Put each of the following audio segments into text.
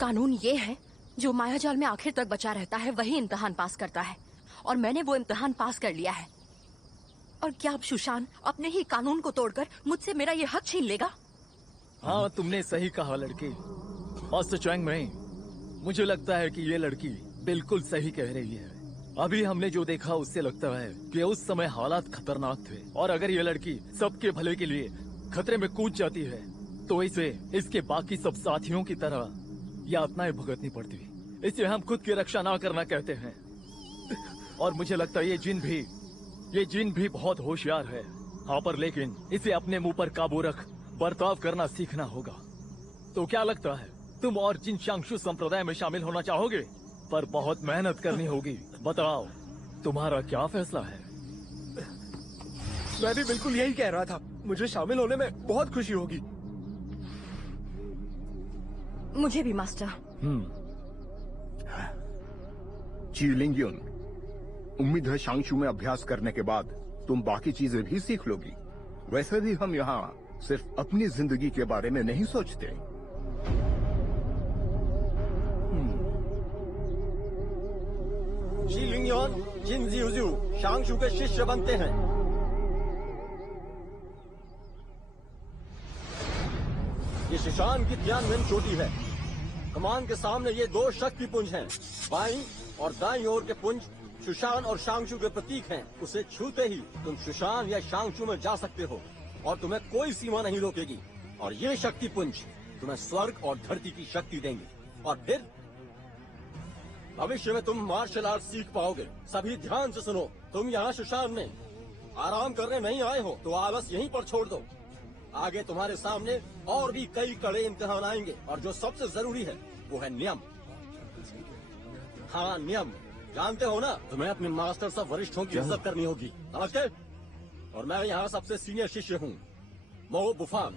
कानून ये है, जो मायाजाल में आखिर तक बचा रहता है वही इम्तिहान पास करता है, और मैंने वो इम्तिहान पास कर लिया है। और क्या अब सुशांत अपने ही कानून को तोड़कर मुझसे मेरा ये हक छीन लेगा? हाँ, तुमने सही कहा लड़की। मास्टर चैंग में मुझे लगता है कि ये लड़की बिल्कुल सही कह रही है। अभी हमने जो देखा उससे लगता है कि उस समय हालात खतरनाक थे, और अगर ये लड़की सबके भले के लिए खतरे में कूद जाती है तो इसे इसके बाकी सब साथियों की तरह यातनाएं भुगतनी पड़ती। इसे हम खुद की रक्षा ना करना कहते हैं। और मुझे लगता है ये जिन भी बहुत होशियार है। हाँ, पर लेकिन इसे अपने मुंह पर काबू रख बर्ताव करना सीखना होगा। तो क्या लगता है, तुम और जिन शांगशु संप्रदाय में शामिल होना चाहोगे? पर बहुत मेहनत करनी होगी। बताओ, तुम्हारा क्या फैसला है? मैं भी बिल्कुल यही कह रहा था। मुझे शामिल होने में बहुत खुशी होगी। मुझे भी मास्टर। जी लिंगयुन, उम्मीद है शांगशु में अभ्यास करने के बाद तुम बाकी चीजें भी सीख लोगी। वैसे भी हम यहाँ सिर्फ अपनी जिंदगी के बारे में नहीं सोचते। शी लिंगयुन जिन जिउजिउ शांगशु के शिष्य बनते हैं। ये शिशान की तियानमेन चोटी है। कमान के सामने ये दो शक्ति पुंज हैं। बाईं और दाईं ओर के पुंज शुशान और शांगशु के प्रतीक हैं। उसे छूते ही तुम शुशान या शांगशु में जा सकते हो और तुम्हें कोई सीमा नहीं रोकेगी। और ये शक्ति पुंज तुम्हें स्वर्ग और धरती की शक्ति देंगे। और फिर भविष्य में तुम मार्शल आर्ट सीख पाओगे। सभी ध्यान से सुनो, तुम यहाँ शुशान में आराम करने नहीं आए हो तो आलस यहीं पर छोड़ दो। आगे तुम्हारे सामने और भी कई कड़े इम्तिहान आएंगे, और जो सबसे जरूरी है वो है नियम। हाँ, नियम जानते हो ना, तुम्हें अपने मास्टर सब वरिष्ठों की इज्जत करनी होगी, समझते? और मैं यहाँ सबसे सीनियर शिष्य हूँ, मो बुफान।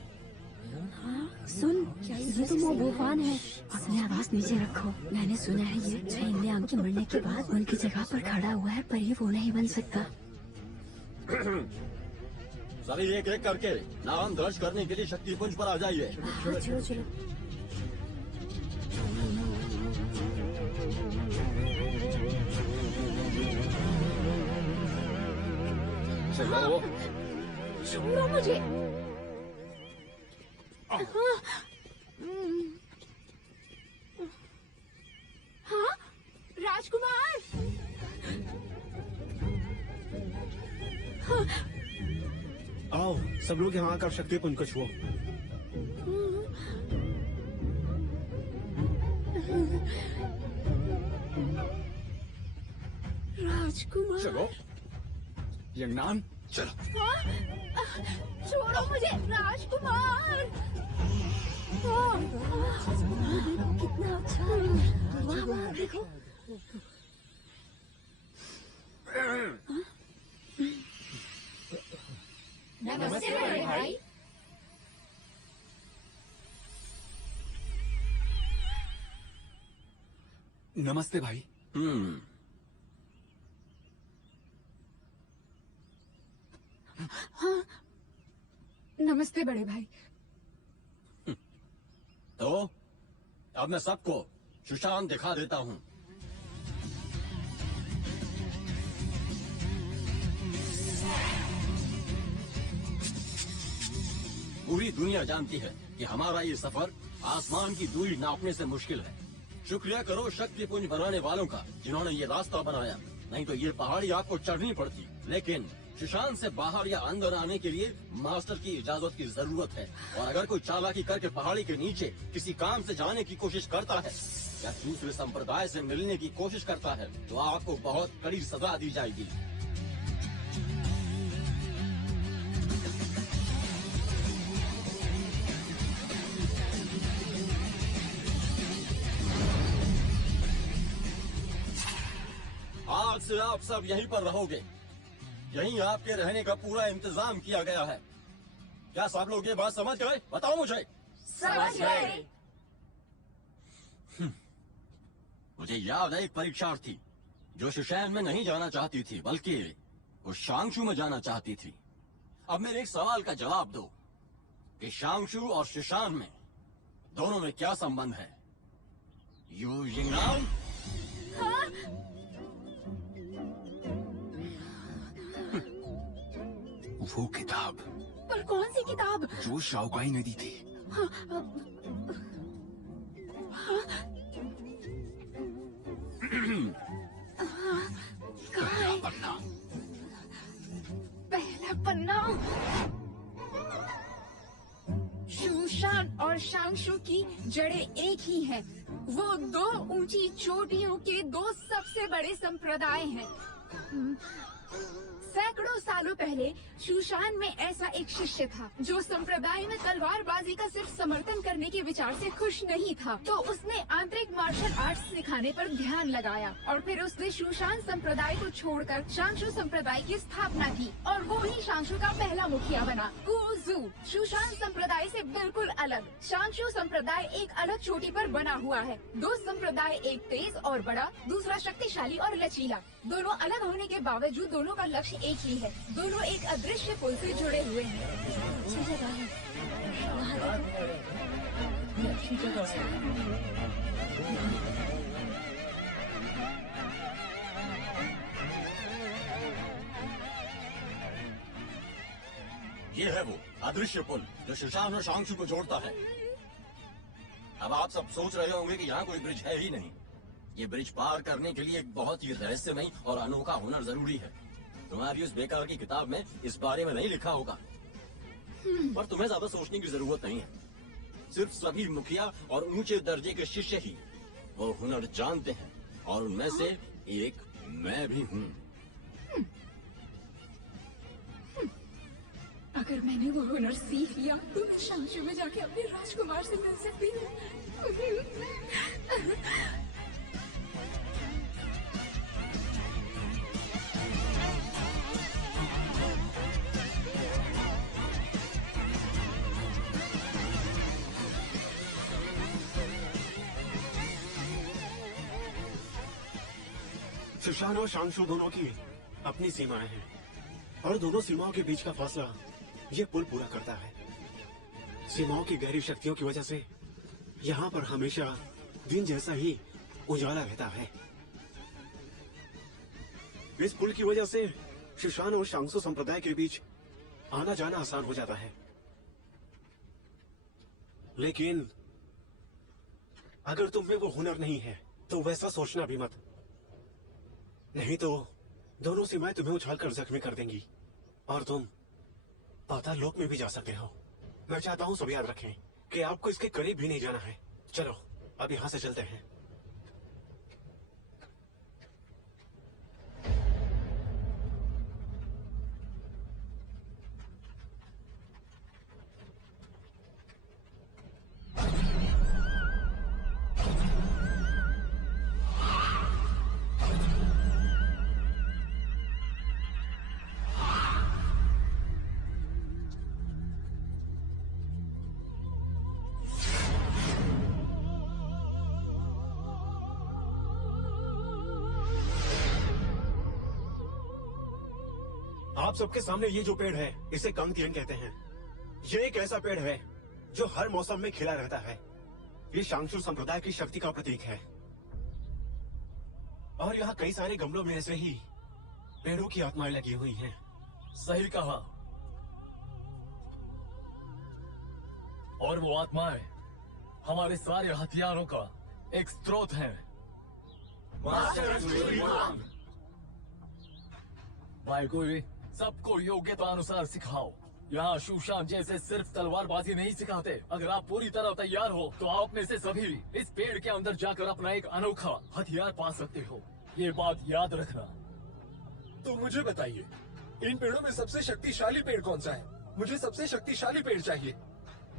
सुन, ये तो मो बुफान है। अपनी आवाज नीचे रखो। मैंने सुना है ये चैन लियांग के मरने के बाद उनकी जगह पर खड़ा हुआ है, पर ये वो नहीं बन सकता। सभी एक एक करके नाम दर्ज करने के लिए शक्ति पुंज पर आ जाइए। हाँ, चलो चलो। चलो, छोड़ो मुझे। हाँ, राजकुमार। आओ, सब लोग यहाँ आकर शक्ति पुंज को छुओ। राजकुमार। चलो यंगनान, चलो। छोड़ो मुझे, राजकुमार। देखो कितना अच्छा है। वाह वाह, देखो। नमस्ते बड़े भाई। नमस्ते भाई। हाँ, नमस्ते बड़े भाई। तो अब मैं सबको शुशान दिखा देता हूँ। पूरी दुनिया जानती है कि हमारा ये सफर आसमान की दूरी नापने से मुश्किल है। शुक्रिया करो शक्ति पुंज बनाने वालों का, जिन्होंने ये रास्ता बनाया। नहीं तो ये पहाड़ी आपको चढ़नी पड़ती। लेकिन शुशान से बाहर या अंदर आने के लिए मास्टर की इजाजत की जरूरत है। और अगर कोई चालाकी करके पहाड़ी के नीचे किसी काम से जाने की कोशिश करता है या दूसरे संप्रदाय से मिलने की कोशिश करता है तो आपको बहुत कड़ी सजा दी जाएगी। आज से आप सब यहीं पर रहोगे। यहीं आपके रहने का पूरा इंतजाम किया गया है। क्या सब लोग ये बात समझ गए? बताओ मुझे। समझ गए। मुझे याद है एक परीक्षार्थी जो शुशैन में नहीं जाना चाहती थी, बल्कि वो शांगशु में जाना चाहती थी। अब मेरे एक सवाल का जवाब दो कि शांगशु और शुशान में दोनों में क्या संबंध है? यू यिंगराम, वो किताब पर कौन सी किताब? जो शाओकाई ने दी थी। पहला पन्ना। पहला पन्ना। शूशान और शांगशु की जड़ें एक ही हैं। वो दो ऊंची चोटियों के दो सबसे बड़े संप्रदाय हैं। सैकड़ों सालों पहले शूशान में ऐसा एक शिष्य था जो संप्रदाय में तलवारबाजी का सिर्फ समर्थन करने के विचार से खुश नहीं था। तो उसने आंतरिक मार्शल आर्ट्स सिखाने पर ध्यान लगाया और फिर उसने शूशान संप्रदाय को छोड़कर शांगशु संप्रदाय की स्थापना की और वो ही शांगशु का पहला मुखिया बना। कुजू शूशान संप्रदाय से बिल्कुल अलग। शांगशु संप्रदाय एक अलग चोटी पर बना हुआ है। दो संप्रदाय, एक तेज और बड़ा, दूसरा शक्तिशाली और लचीला। दोनों अलग होने के बावजूद दोनों का लक्ष्य एक ही है। दोनों एक अदृश्य पुल से जुड़े हुए हैं। अच्छी जगह है। वहाँ देखो। ये अच्छी जगह है। ये है वो अदृश्य पुल जो शूशान और शांगशु को जोड़ता है। अब आप सब सोच रहे होंगे कि यहाँ कोई ब्रिज है ही नहीं। ये ब्रिज पार करने के लिए एक बहुत ही रहस्यमयी और अनोखा हुनर जरूरी है। तुम्हारी उस बेकार की किताब में इस बारे में नहीं लिखा होगा, पर तुम्हें ज्यादा सोचने की जरूरत नहीं है। सिर्फ सभी मुखिया और ऊंचे दर्जे के शिष्य ही वो हुनर जानते हैं और उनमें से एक मैं भी हूँ। अगर मैंने वो हुनर सीख लिया तो मैं शांगशु में जाके अपने राजकुमार से मिल सकती हूँ। शूशान और शांगशु दोनों की अपनी सीमाएं हैं और दोनों सीमाओं के बीच का फासला ये पुल पूरा करता है। सीमाओं की गहरी शक्तियों की वजह से यहाँ पर हमेशा दिन जैसा ही उजाला रहता है। इस पुल की वजह से शूशान और शांगशु संप्रदाय के बीच आना जाना आसान हो जाता है। लेकिन अगर तुम में वो हुनर नहीं है तो वैसा सोचना भी मत, नहीं तो दोनों सीमाएं तुम्हें उछालकर जख्मी कर देंगी और तुम पाताल लोक में भी जा सकते हो। मैं चाहता हूँ सब याद रखें कि आपको इसके करीब भी नहीं जाना है। चलो अब यहाँ से चलते हैं। आप सबके सामने ये जो पेड़ है इसे कंगतियन कहते हैं। ये एक ऐसा पेड़ है जो हर मौसम में खिला रहता है। ये शांगशु संप्रदाय की शक्ति का प्रतीक है और यहाँ कई सारे गमलों में ऐसे ही पेड़ों की आत्माएं लगी हुई हैं। सही कहा। और वो आत्माएं हमारे सारे हथियारों का एक स्रोत है। भाई कोई सबको योग्यता अनुसार सिखाओ। यहाँ शूशान जैसे सिर्फ तलवारबाजी नहीं सिखाते। अगर आप पूरी तरह तैयार हो तो आप में से सभी इस पेड़ के अंदर जाकर अपना एक अनोखा हथियार पा सकते हो। ये बात याद रखना। तो मुझे बताइए, इन पेड़ों में सबसे शक्तिशाली पेड़ कौन सा है? मुझे सबसे शक्तिशाली पेड़ चाहिए।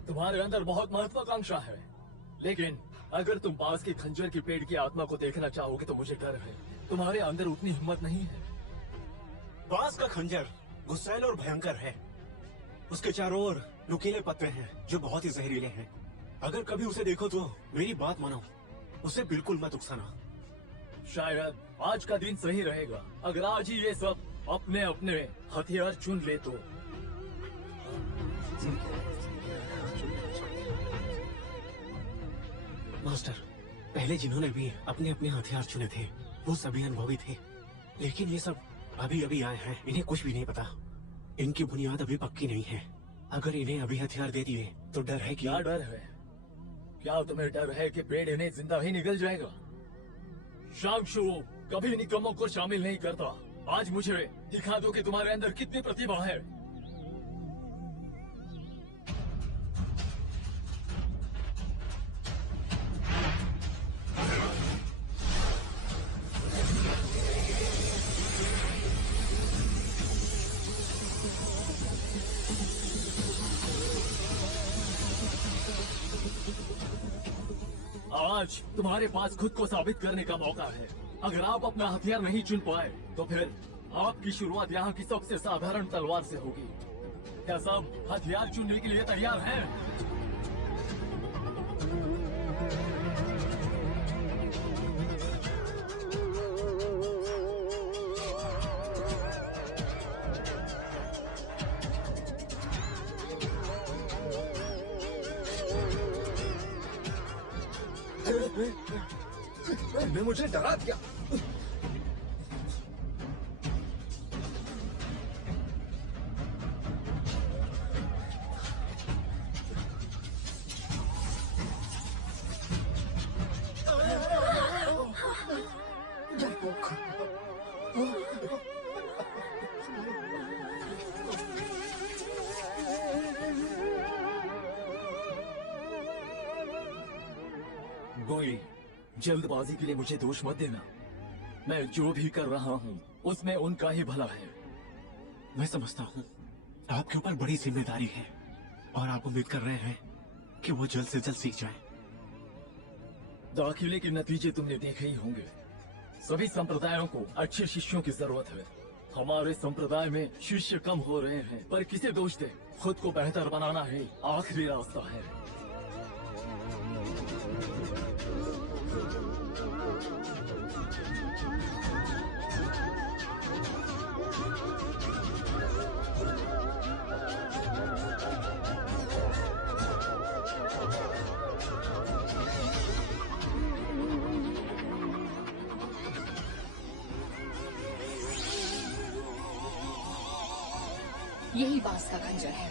तुम्हारे अंदर बहुत महत्वाकांक्षा है, लेकिन अगर तुम पास की खंजर की पेड़ की आत्मा को देखना चाहोगे तो मुझे डर है तुम्हारे अंदर उतनी हिम्मत नहीं है। बांस का खंजर गुस्सैल और भयंकर है। उसके चारों ओर नुकीले पत्ते हैं जो बहुत ही जहरीले हैं। अगर कभी उसे देखो तो मेरी बात मानो, उसे बिल्कुल मत उकसाना। शायद आज का दिन सही रहेगा अगर आज ही ये सब अपने अपने हथियार चुन ले तो। मास्टर, पहले जिन्होंने भी अपने अपने हथियार चुने थे वो सभी अनुभवी थे, लेकिन ये सब अभी अभी आए हैं, इन्हें कुछ भी नहीं पता। इनकी बुनियाद अभी पक्की नहीं है। अगर इन्हें अभी हथियार दे दिए तो डर है कि क्या डर है? क्या तुम्हें डर है कि पेड़ इन्हें जिंदा ही निकल जाएगा? शांगशु कभी निकम्मों को शामिल नहीं करता। आज मुझे दिखा दो कि तुम्हारे अंदर कितनी प्रतिभा है। आज तुम्हारे पास खुद को साबित करने का मौका है। अगर आप अपना हथियार नहीं चुन पाए तो फिर आपकी शुरुआत यहाँ की सबसे साधारण तलवार से होगी। क्या सब हथियार चुनने के लिए तैयार हैं? ने मुझे डरा दिया। गोई, जल्दबाजी के लिए मुझे दोष मत देना। मैं जो भी कर रहा हूँ उसमें उनका ही भला है। मैं समझता हूँ आपके ऊपर बड़ी जिम्मेदारी है और आप उम्मीद कर रहे हैं कि वो जल्द से जल्द सीख जाए। दाखिले के नतीजे तुमने देखे ही होंगे। सभी संप्रदायों को अच्छे शिष्यों की जरूरत है। हमारे संप्रदाय में शिष्य कम हो रहे हैं, पर किसे दोष दे? खुद को बेहतर बनाना ही आखिरी रास्ता है। यही बांस का खंजर है।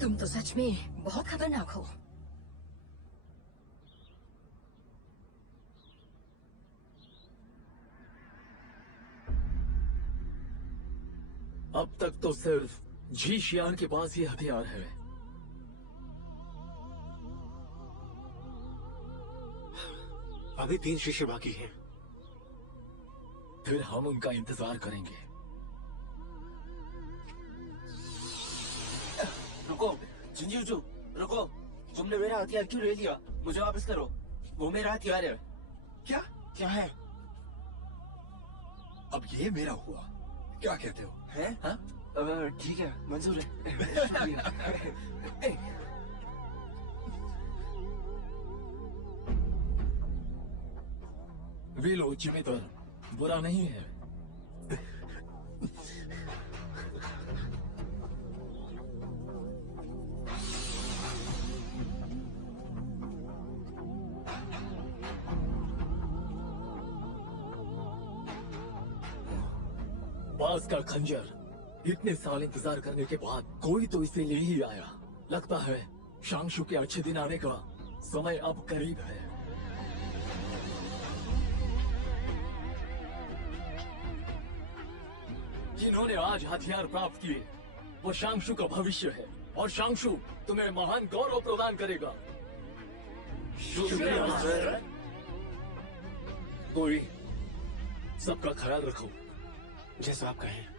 तुम तो सच में बहुत खतरनाक हो। अब तक तो सिर्फ जी शियान के पास ही हथियार है। अभी 3 शिष्य बाकी हैं। फिर हम उनका इंतजार करेंगे। रुको जिंजीजू, रुको। तुमने मेरा हथियार क्यों ले लिया? मुझे वापस करो। वो मेरा हथियार है। क्या? क्या है? अब ये मेरा हुआ, क्या कहते हो? हैं? हाँ? ठीक है, मंजूर है। शुक्रिया। वे लो चिमितर, बुरा नहीं है। पास का खंजर इतने साल इंतजार करने के बाद कोई तो इसे ले ही आया। लगता है शांशु के अच्छे दिन आने का समय अब करीब है। जिन्होंने आज हथियार प्राप्त किए वो शांशु का भविष्य है, और शांशु तुम्हें महान गौरव प्रदान करेगा। शुक्रिया सर। कोई सबका ख्याल रखो। जैसा आप कहें।